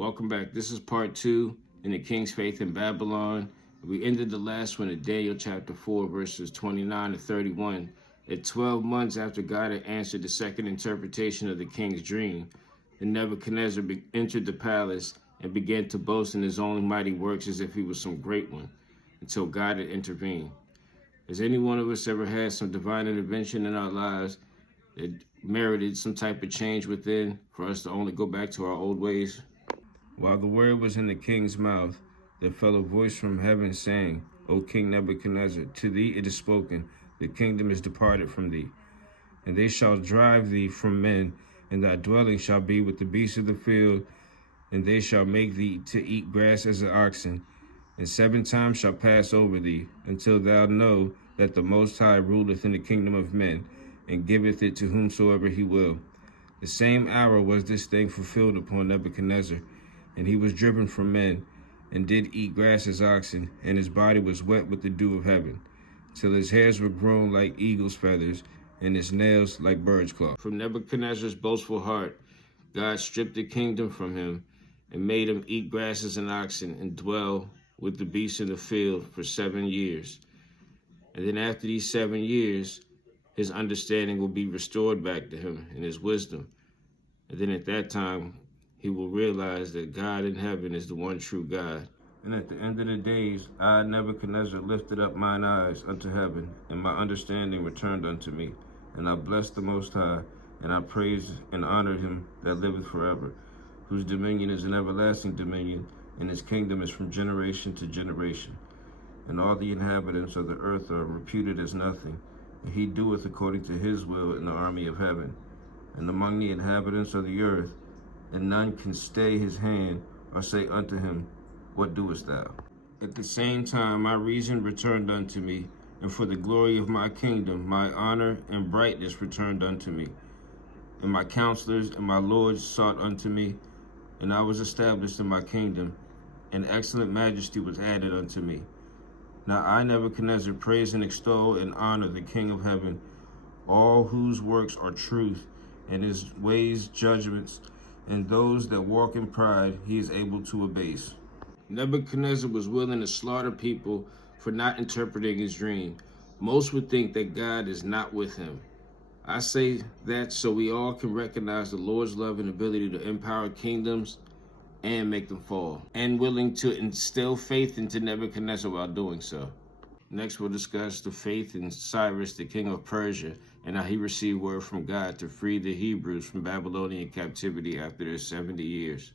Welcome back. This is part 2 in the King's Faith in Babylon. We ended the last one in Daniel chapter 4, verses 29 to 31. At 12 months after God had answered the second interpretation of the king's dream, and Nebuchadnezzar entered the palace and began to boast in his own mighty works as if he was some great one, until God had intervened. Has any one of us ever had some divine intervention in our lives that merited some type of change within for us to only go back to our old ways? While the word was in the king's mouth, there fell a voice from heaven saying, O King Nebuchadnezzar, to thee it is spoken, the kingdom is departed from thee. And they shall drive thee from men, and thy dwelling shall be with the beasts of the field, and they shall make thee to eat grass as an oxen, and 7 times shall pass over thee, until thou know that the Most High ruleth in the kingdom of men, and giveth it to whomsoever he will. The same hour was this thing fulfilled upon Nebuchadnezzar, and he was driven from men, and did eat grass as oxen, and his body was wet with the dew of heaven, till his hairs were grown like eagle's feathers, and his nails like bird's claw. From Nebuchadnezzar's boastful heart, God stripped the kingdom from him, and made him eat grass as an oxen, and dwell with the beasts in the field for 7 years. And then after these 7 years, his understanding will be restored back to him, and his wisdom. And then at that time, he will realize that God in heaven is the one true God. And at the end of the days, I, Nebuchadnezzar, lifted up mine eyes unto heaven, and my understanding returned unto me. And I blessed the Most High, and I praised and honored him that liveth forever, whose dominion is an everlasting dominion, and his kingdom is from generation to generation. And all the inhabitants of the earth are reputed as nothing, and he doeth according to his will in the army of heaven. And among the inhabitants of the earth, and none can stay his hand or say unto him, What doest thou? At the same time my reason returned unto me, and for the glory of my kingdom my honor and brightness returned unto me. And my counselors and my lords sought unto me, and I was established in my kingdom, and excellent majesty was added unto me. Now I, Nebuchadnezzar, praise and extol and honor the King of heaven, all whose works are truth, and his ways judgments, and those that walk in pride he is able to abase. Nebuchadnezzar was willing to slaughter people for not interpreting his dream. Most would think that God is not with him. I say that so we all can recognize the Lord's love and ability to empower kingdoms and make them fall, and willing to instill faith into Nebuchadnezzar while doing so. Next, we'll discuss the faith in Cyrus, the king of Persia, and how he received word from God to free the Hebrews from Babylonian captivity after their 70 years.